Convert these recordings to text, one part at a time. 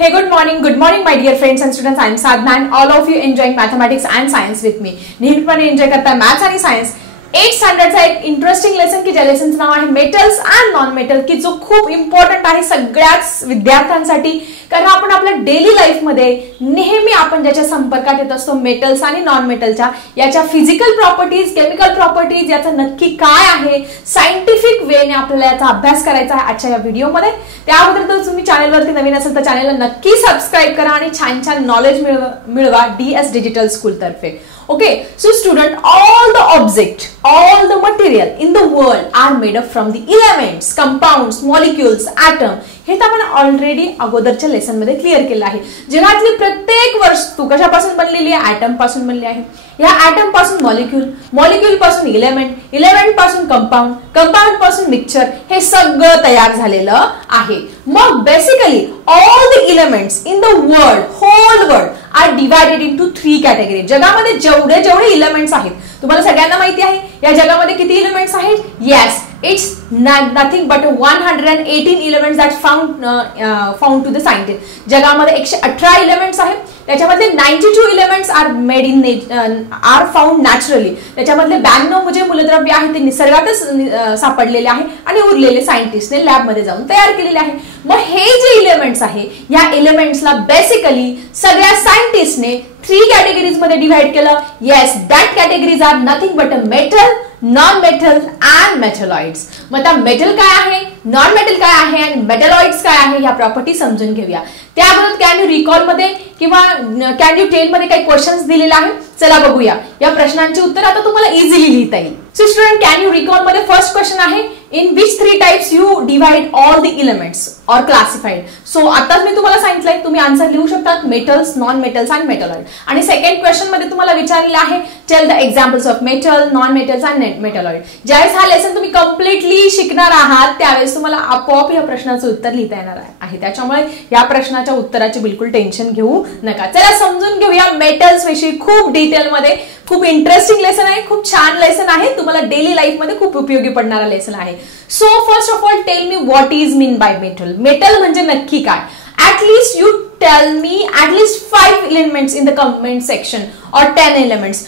Hey, good morning, my dear friends and students. I am Sadhna and all of you enjoying mathematics and science with me. नेहमीपणे enjoy करता maths आणि science 8th स्टँडर्डचा एक interesting lesson की ज्या लेसनचं नाव आहे metals and non metal की जो खूप इम्पॉर्टंट आहे सगळ्याच विद्यार्थ्यांसाठी कारण आपण आपल्या डेली लाईफ मध्ये नेहमी आपण ज्याच्या संपर्कात येत असतो मेटल्स आणि नॉन मेटलच्या याच्या फिजिकल प्रॉपर्टीज केमिकल प्रॉपर्टीज याचं नक्की काय आहे सायंटिफिक वेने आपल्याला याचा अभ्यास करायचा आहे आजच्या या व्हिडिओमध्ये त्या अगोदर तर तुम्ही चॅनलवरती नवीन असेल तर चॅनलला नक्की सबस्क्राइब करा आणि छान छान नॉलेज मिळवा DS डिजिटल स्कूल तर्फे. Okay, so student, all the object, all the material in the world are made up from the elements, compounds, molecules, atom. हे तर आपण ऑलरेडी अगोदरच्या लेसन मध्ये क्लिअर केलं आहे. जगातली प्रत्येक वस्तू कशापासून बनलेली आहे? ॲटम पासून बनलेली आहे. या ॲटम पासून मॉलिक्यूल, मॉलिक्यूल पासून इलेमेंट, इलेमेंट पासून कंपाऊंड, कंपाऊंड पासून मिक्सचर हे सगळं तयार झालेलं आहे. मग basically all the elements in the world, whole world are divided into 3 category. जगामध्ये जेवढे एलिमेंट्स आहेत तुम्हाला सगळ्यांना माहिती आहे या जगामध्ये किती एलिमेंट्स आहेत? Yes, it's nothing but 118 elements that found to the scientist. जगामध्ये 118 एलिमेंट्स आहेत. त्याच्यामधले 92 एलिमेंट्स आर फाउंड नॅचरली. त्याच्यामधले 92 जे मूलद्रव्य आहे ते निसर्गातच सापडलेले आहे आणि उरलेले सायंटिस्टने लॅब मध्ये जाऊन तयार केलेले आहे. मग हे जे एलिमेंट्स आहे या एलिमेंट्सला बेसिकली सगळ्या सायंटिस्टने 3 कॅटेगरीज मध्ये डिवाइड केलं. Yes, that categories are nothing but a metal, non metal and metalloids. मग आता मेटल काय आहे, नॉन मेटल काय आहे आणि मेटलॉइड्स काय आहे या प्रॉपर्टी समजून घेऊया. त्याबरोबर कॅन यू रिकॉल मध्ये किंवा कॅन यू टेल मध्ये काही क्वेश्चन्स दिलेले आहे. चला बघूया या प्रश्नांची उत्तर आता तुम्हाला इझिली लिहिता येईल. So student, can you recall मध्ये फर्स्ट क्वेश्चन आहे in which 3 types you divide all the elements और क्लासिफाइड. सो आताच मी तुम्हाला सांगितलंय तुम्ही आन्सर लिहू शकता metals, non metals and metalloid. आणि सेकंड क्वेश्चन मध्ये तुम्हाला विचारलेलं आहे tell the examples of metal, non metals and metalloid. ज्यावेळेस हा लेसन तुम्ही कम्प्लिटली शिकणार आहात त्यावेळेस तुम्हाला आपोआप या प्रश्नाचं उत्तर लिहिता येणार आहे. त्याच्यामुळे या प्रश्नाच्या उत्तराचे बिलकुल टेन्शन घेऊ नका. चला समजून घेऊया मेटल्स विषयी खूप डिटेल मध्ये. खूप इंटरेस्टिंग लेसन आहे, खूप छान लेसन आहे, तुम्हाला डेली लाईफ मध्ये खूप उपयोगी पडणारा लेसन आहे. So first of all tell me what is mean by metal. Metal म्हणजे नक्की काय? At least you tell me at least 5 elements in the comment section और 10 एलिमेंट्स.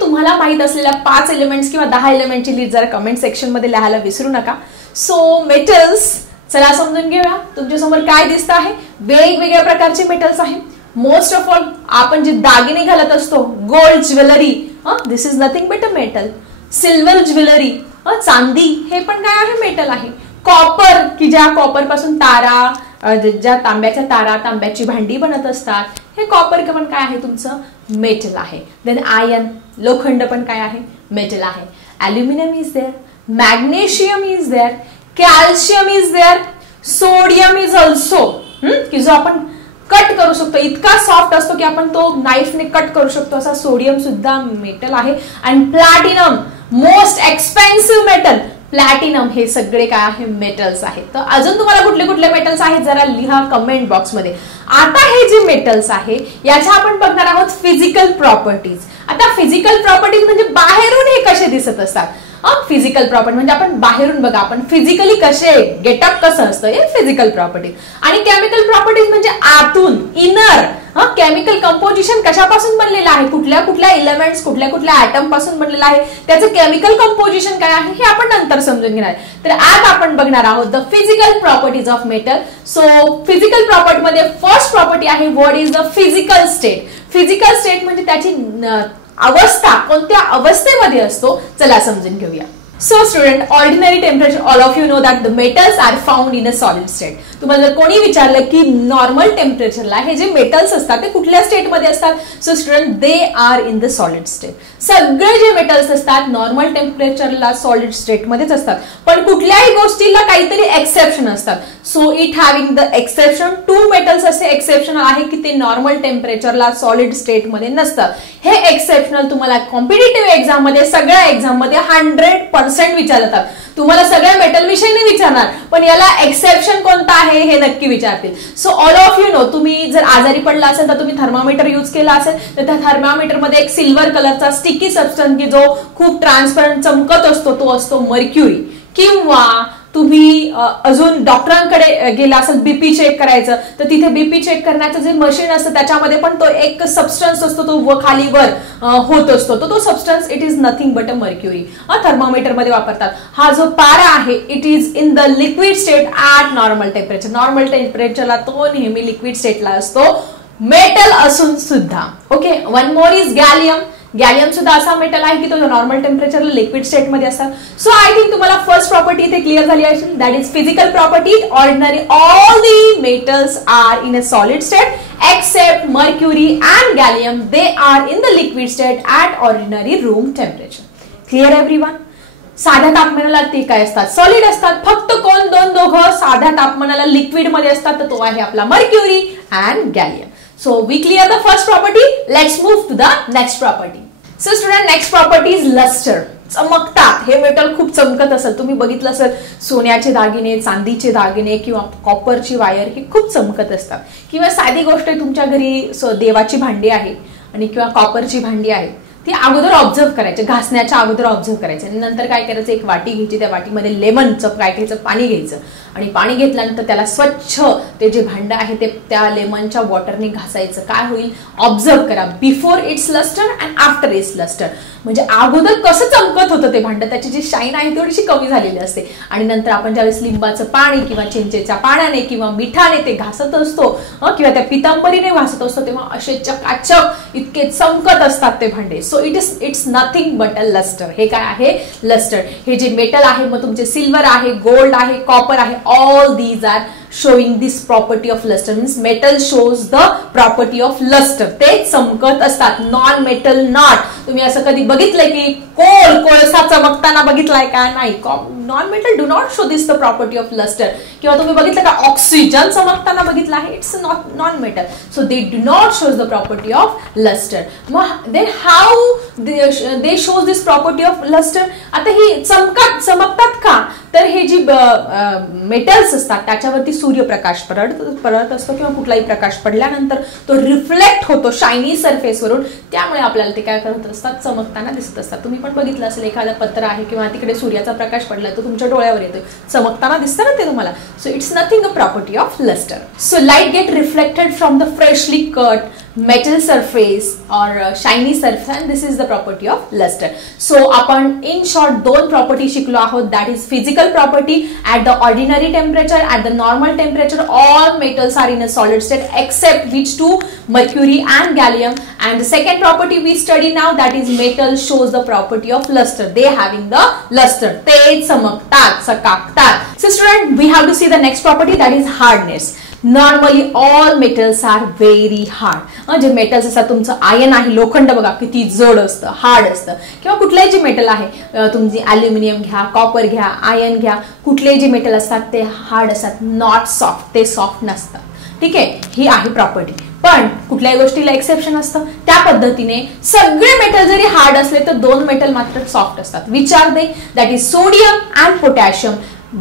तुम्हाला माहित असलेल्या 5 एलिमेंट्स किंवा 10 एलिमेंटची लिस्ट जरा कमेंट सेक्शन मध्ये लिहायला विसरू नका. सो मेटल्स चला समजून घेऊया. तुमच्या समोर काय दिसत आहे? वेगवेगळ्या प्रकारचे मेटल्स आहेत. मोस्ट ऑफ ऑल आपण जे दागिने घालत असतो gold jewellery, this is nothing but a metal. Silver jewellery, चांदी, हे पण काय आहे? मेटल आहे. कॉपर की ज्या कॉपर पासून तारा, ज्या तांब्याच्या तारा, तांब्याची भांडी बनत असतात हे कॉपर पण काय आहे? तुमचं मेटल आहे. देन आयर्न, लोखंड पण काय आहे? मेटल आहे. Aluminium is there, magnesium is there, calcium is there, sodium is also की जो आपण कट करू शकतो, इतका सॉफ्ट असतो की आपण तो नाईफने कट करू शकतो असा सोडियम सुद्धा मेटल आहे. आणि platinum, most expensive metal platinum, हे सगळे काय आहे? मेटल्स आहेत. तर अजून तुम्हाला कुठले कुठले मेटल्स आहेत जरा लिहा कमेंट बॉक्स मध्ये. आता हे जे मेटल्स आहे याच्या आपण बघणार आहोत फिजिकल प्रॉपर्टीज. आता फिजिकल प्रॉपर्टीज म्हणजे बाहेरून हे कसे दिसत असतात. फिजिकल प्रॉपर्टी म्हणजे आपण बाहेरून बघा आपण फिजिकली कसे गेटअप कसं असतं हे फिजिकल प्रॉपर्टी. आणि केमिकल प्रॉपर्टीज म्हणजे आतून, इनर, केमिकल कंपोजिशन कशापासून बनलेलं आहे, कुठल्या कुठल्या एलिमेंट्स, कुठल्या कुठल्या ऍटम पासून बनलेलं आहे, त्याचं केमिकल कंपोजिशन काय आहे हे आपण नंतर समजून घेणार. तर आज आपण बघणार आहोत the physical properties of metal. So physical property मध्ये फर्स्ट प्रॉपर्टी आहे what is the physical state. Physical state म्हणजे त्याची अवस्था कोणत्या अवस्थेमध्ये असतो चला समजून घेऊया. So student, ordinary temperature, all of you know that the metals are found in a solid state. तुम्हाला जर कोणी विचारलं की नॉर्मल टेम्परेचरला हे जे मेटल्स असतात ते कुठल्या स्टेट मध्ये असतात, so student they are in the solid state. सगळे जे मेटल्स असतात नॉर्मल टेम्परेचरला सॉलिड स्टेट मध्येच असतात. पण कुठल्याही गोष्टीला काहीतरी एक्सेप्शन असतात. So it having the exception. 2 metals असे एक्सेप्शनल आहे की ते नॉर्मल टेम्परेचरला सॉलिड स्टेट मध्ये नसतात. हे एक्सेप्शनल तुम्हाला कॉम्पिटिटिव्ह एक्झाम मध्ये सगळ्या एक्झाम मध्ये 100% विचारतात. तुम्हाला सगळ्या मेटल विषयी विचारणार पण याला एक्सेप्शन कोणता आहे हे नक्की विचारतील. So all of you know, तुम्ही जर आजारी पडला असेल तर तुम्ही थर्मामीटर यूज केला असेल तर त्या थर्मामीटर मध्ये एक सिल्वर कलरचा स्टिकी सबस्टन्स की जो खूप ट्रान्सपरंट चमकत असतो तो असतो मर्क्युरी. किंवा तुम्ही अजून डॉक्टरांकडे गेला असेल बीपी चेक करायचं, तर तिथे बीपी चेक करण्याचं जे मशीन असतं त्याच्यामध्ये पण तो एक सबस्टन्स असतो, तो खाली वर होत असतो, तो substance it is nothing but a mercury. Thermometer मध्ये वापरतात. हा जो पारा आहे it is in the liquid state at normal temperature. Normal टेम्परेचरला तो नेहमी लिक्विड स्टेटला असतो, मेटल असून सुद्धा. Okay, one more is gallium. Gallium सुद्धा असा मेटल आहे की तो नॉर्मल टेम्परेचरला लिक्विड स्टेट मध्ये असतात. सो आय थिंक तुम्हाला फर्स्ट प्रॉपर्टी इथे क्लिअर झाली असेल, that is physical property. Ordinary all the metals are in a solid state except mercury and gallium, they are in the liquid state at ordinary room temperature. Clear everyone? साध्या तापमानाला ते काय असतात, solid असतात. फक्त कोण दोघं साध्या तापमानाला लिक्विड मध्ये असतात, तर तो आहे आपला mercury and gallium. So we clear the first property. Let's move to the next property. So student, next property is lustre. चमकतात. हे मेटल खूप चमकत असेल, तुम्ही बघितलं असेल सोन्याचे दागिने, चांदीचे दागिने किंवा कॉपरची वायर हे खूप चमकत असतात. किंवा साधी गोष्ट आहे, तुमच्या घरी देवाची भांडी आहे आणि किंवा कॉपरची भांडी आहे, ती अगोदर ऑब्झर्व करायचे, घासण्याच्या अगोदर ऑब्झर्व करायचे आणि नंतर काय करायचं, एक वाटी घ्यायची, त्या वाटीमध्ये लेमनचं काय घ्यायचं, पाणी घ्यायचं आणि पाणी घेतल्यानंतर त्याला स्वच्छ ते जे भांडं आहे ते त्या लेमनच्या वॉटरने घासायचं. काय होईल, ऑब्झर्व करा, before its lustre and after its lustre. म्हणजे अगोदर कसं चमकत होतं ते भांडं, त्याची जी शाईन आहे थोडीशी कमी झालेली असते आणि नंतर आपण ज्यावेळेस लिंबाचं पाणी किंवा चिंचेच्या पाण्याने किंवा मिठाने ते घासत असतो किंवा त्या पितांबरीने घासत असतो, तेव्हा असे चकाचक इतके चमकत असतात ते भांडे. So it's nothing but a lustre. हे काय आहे, लस्टर. हे जे मेटल आहे, मग तुमचे सिल्वर आहे, गोल्ड आहे, कॉपर आहे, all these are showing this property of luster. Means metal shows the property of luster. ते चमकत असतात. Non metal not. तुम्ही असं कधी बघितलंय की कोळसा चमकताना बघितलाय का? नाही. Non metal do not show this the property of lustre. किंवा तुम्ही बघितलं का ऑक्सिजन चमकताना बघितलं आहे, it's non metal. So they do not shows the property of lustre. मग then how they shows this property of lustre. आता ही चमकतात का, तर हे जी मेटल्स असतात त्याच्यावरती सूर्यप्रकाश पडत असतो किंवा कुठलाही प्रकाश पडल्यानंतर तो रिफ्लेक्ट होतो शायनी सरफेसवरून, त्यामुळे आपल्याला ते काय करत असतात, चमकताना दिसत असतात. तुम्ही पण बघितलं असेल, एखादं पत्र आहे किंवा तिकडे सूर्याचा प्रकाश पडला तो तुमच्या डोळ्यावर येतो, चमकताना दिसतं ना ते तुम्हाला. So it's nothing a property of lustre. So light get reflected from the freshly cut metal surface or shiny surface, and this is the property of luster. So आपण in short दोन property शिकलो आहोत, that is physical property. At the ordinary temperature, at the normal temperature, all metals are in a solid state except which two, mercury and gallium. And the second property we study now, that is metal shows the property of luster. They having the luster. ते चमकतात, चकाकतात. So student, we have to see the next property, that is hardness. Normally all metals are very hard. जे metals असतात, तुमचं ion आहे, लोखंड बघा किती जड असतं, हार्ड असतं. किंवा कुठलेही जे मेटल आहे, तुमची अल्युमिनियम घ्या, कॉपर घ्या, आयन घ्या, कुठलेही जे मेटल असतात ते हार्ड असतात, नॉट सॉफ्ट. ते सॉफ्ट नसतात. ठीक आहे, ही आहे प्रॉपर्टी. पण कुठल्याही गोष्टीला एक्सेप्शन असतं. त्या पद्धतीने सगळे मेटल जरी हार्ड असले तर दोन मेटल मात्र सॉफ्ट असतात. Which are they? That is sodium and potassium.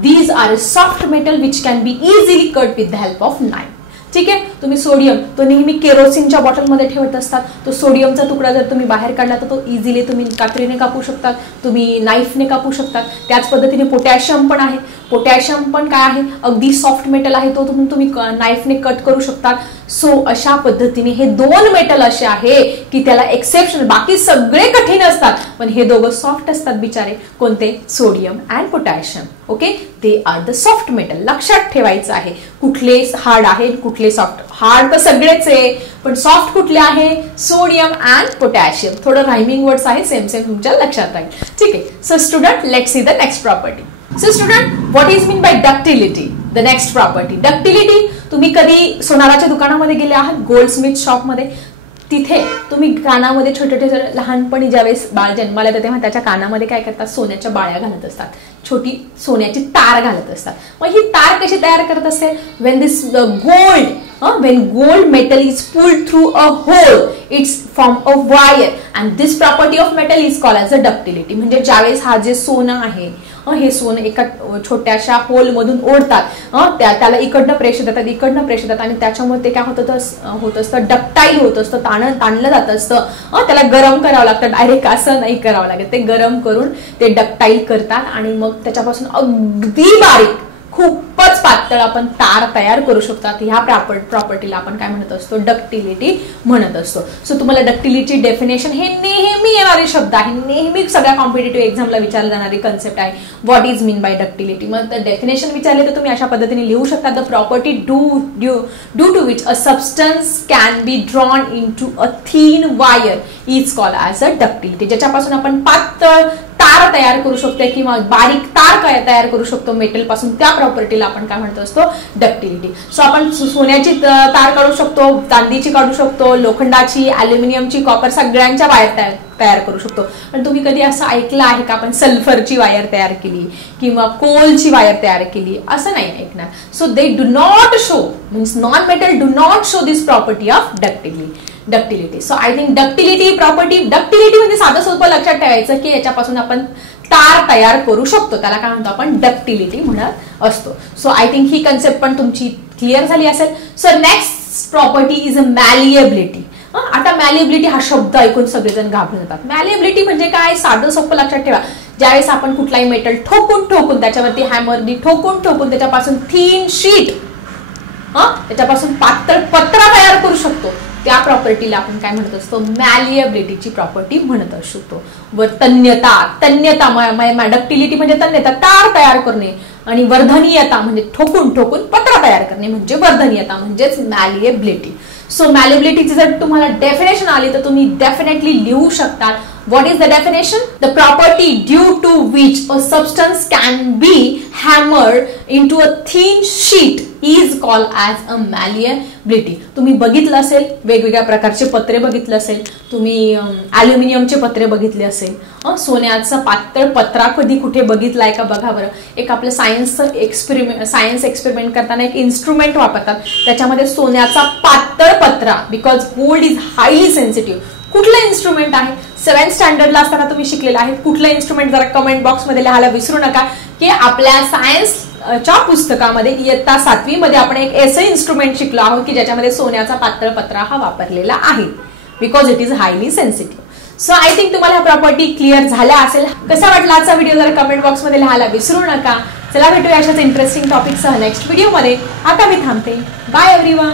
These are a soft metal which can be easily cut with the help of knife. ठीक आहे, तुम्ही सोडियम तो नेहमी केरोसिनच्या बॉटलमध्ये ठेवत असतात. तो सोडियमचा तुकडा जर तुम्ही बाहेर काढला तर तो इझिली तुम्ही कात्रीने कापू शकतात, तुम्ही नाईफने कापू शकतात. त्याच पद्धतीने पोटॅशियम पण आहे. पोटॅशियम पण काय आहे, अगदी सॉफ्ट मेटल आहे, तो तुम्ही नाईफने कट करू शकतात. सो अशा पद्धतीने हे दोन मेटल असे आहे की त्याला एक्सेप्शन, बाकी सगळे कठीण असतात पण हे दोघं सॉफ्ट असतात बिचारे. कोणते? Sodium and potassium. ओके, ते आर द सॉफ्ट मेटल. लक्षात ठेवायचं आहे कुठले हार्ड आहे, कुठले सॉफ्ट. हार्ड तर सगळेच आहे, पण सॉफ्ट कुठले आहे? Sodium and potassium. थोडं रायमिंग वर्ड्स आहे, सेम तुमच्या लक्षात राहील. ठीक आहे. So student, let's see the next property. So student, what is mean by ductility? The next property, ductility. तुम्ही कधी सोनाराच्या दुकानामध्ये गेले आहात, गोल्ड स्मिथ शॉप मध्ये, तिथे तुम्ही कानामध्ये छोटे छोटे लहानपणी ज्यावेळेस बाळ जन्माला येतं तेव्हा त्याच्या कानामध्ये काय करतात, सोन्याच्या बाळ्या घालत असतात, छोटी सोन्याची तार घालत असतात. मग ही तार कशी तयार करत असते? Wien this gold when gold metal is pulled through a hole it's form a wire and this property of metal is called as a ductility. म्हणजे ज्यावेळेस हा जे सोनं आहे हे सोनं एका छोट्याशा होल मधून ओढतात त्याला इकडनं प्रेशर देतात आणि त्याच्यामुळे ते काय होत असतं डक्टाईल होत असतं ताणलं जात असतं त्याला गरम करावं लागतं डायरेक्ट असं नाही करावं लागत ते गरम करून ते डक्टाईल करतात आणि मग त्याच्यापासून अगदी बारीक खूपच पातळ आपण तार तयार करू शकतात. ह्या प्रॉपर्टीला आपण काय म्हणत असतो डक्टिलिटी म्हणत असतो. सो तुम्हाला डक्टिलिटी डेफिनेशन हे नेहमी येणारे शब्द आहे नेहमी सगळ्या कॉम्पिटिटिव्ह एक्झामला विचारली जाणारी कन्सेप्ट आहे what is mean by ductility. मग डेफिनेशन विचारले तर तुम्ही अशा पद्धतीने लिहू शकता the property due to which a substance can be drawn into a thin wire is called as a ductility. ज्याच्यापासून आपण पातळ तार तयार करू शकतो किंवा बारीक तार तयार करू शकतो मेटल पासून त्या प्रॉपर्टीला आपण काय म्हणतो असतो डक्टिलिटी. सो आपण सोन्याची तार काढू शकतो चांदीची काढू शकतो लोखंडाची ॲल्युमिनियमची कॉपर सगळ्यांच्या वायर तयार करू शकतो. पण तुम्ही कधी असं ऐकलं आहे का आपण सल्फरची वायर तयार केली किंवा कोलची वायर तयार केली असं नाही ऐकणार. So they do not show means non metal do not show this property of ductility. So I think ductility म्हणजे साधं सोपं लक्षात ठेवायचं की याच्यापासून आपण तार तयार करू शकतो त्याला काय म्हणतो आपण डक्टिलिटी म्हणत असतो. सो आय थिंक ही कन्सेप्ट पण तुमची क्लिअर झाली असेल. So next property is a malleability. आता मॅलिएबिलिटी हा शब्द ऐकून सगळेजण घाबरून जातात. मॅलिएबिलिटी म्हणजे काय साधं सोपं लक्षात ठेवा ज्यावेळेस आपण कुठलाही मेटल ठोकून त्याच्यावरती हॅमरनी ठोकून त्याच्यापासून थिन शीट त्याच्यापासून पातळ पत्रा तयार करू शकतो त्या प्रॉपर्टीला आपण काय म्हणत असतो मॅलिएबिलिटीची प्रॉपर्टी म्हणत असतो. वर तन्यता डक्टिलिटी म्हणजे तन्यता तार तयार करणे आणि वर्धनीयता म्हणजे ठोकून पत्रा तयार करणे म्हणजे वर्धनीयता म्हणजेच मॅलिएबिलिटी. सो मॅलिएबिलिटीची जर तुम्हाला डेफिनेशन आली तर तुम्ही डेफिनेटली लिहू शकता. What is the definition? The property due to which a substance can be hammered into a thin sheet is called as a malleability. तुम्ही बघितलं असेल वेगवेगळ्या प्रकारचे पत्रे बघितले असेल तुम्ही ॲल्युमिनियमचे पत्रे बघितले असेल सोन्याचा पातळ पत्रा कधी कुठे बघितलाय का बघा बरं. एक आपलं सायन्स एक्सपेरिमेंट करताना एक इन्स्ट्रुमेंट वापरतात त्याच्यामध्ये सोन्याचा पातळ पत्रा because gold is highly sensitive. कुठलं इन्स्ट्रुमेंट आहे 7th स्टँडर्डला असताना तुम्ही शिकलेला आहे कुठलं इन्स्ट्रुमेंट जरा कमेंट बॉक्स मध्ये लिहायला विसरू नका की आपल्या सायन्सच्या पुस्तकामध्ये इयत्ता 7वी मध्ये आपण एक असं इन्स्ट्रुमेंट शिकलो आहोत की ज्याच्यामध्ये सोन्याचा पातळ पत्रा हा वापरलेला आहे because it is highly sensitive. So I think तुम्हाला ह्या प्रॉपर्टी क्लिअर झाल्या असेल. कसा वाटला आजचा व्हिडिओ जरा कमेंट बॉक्स मध्ये लिहायला विसरू नका. चला भेटूया अशाच इंटरेस्टिंग टॉपिकसह नेक्स्ट व्हिडिओ मध्ये. आता मी थांबते. Bye everyone.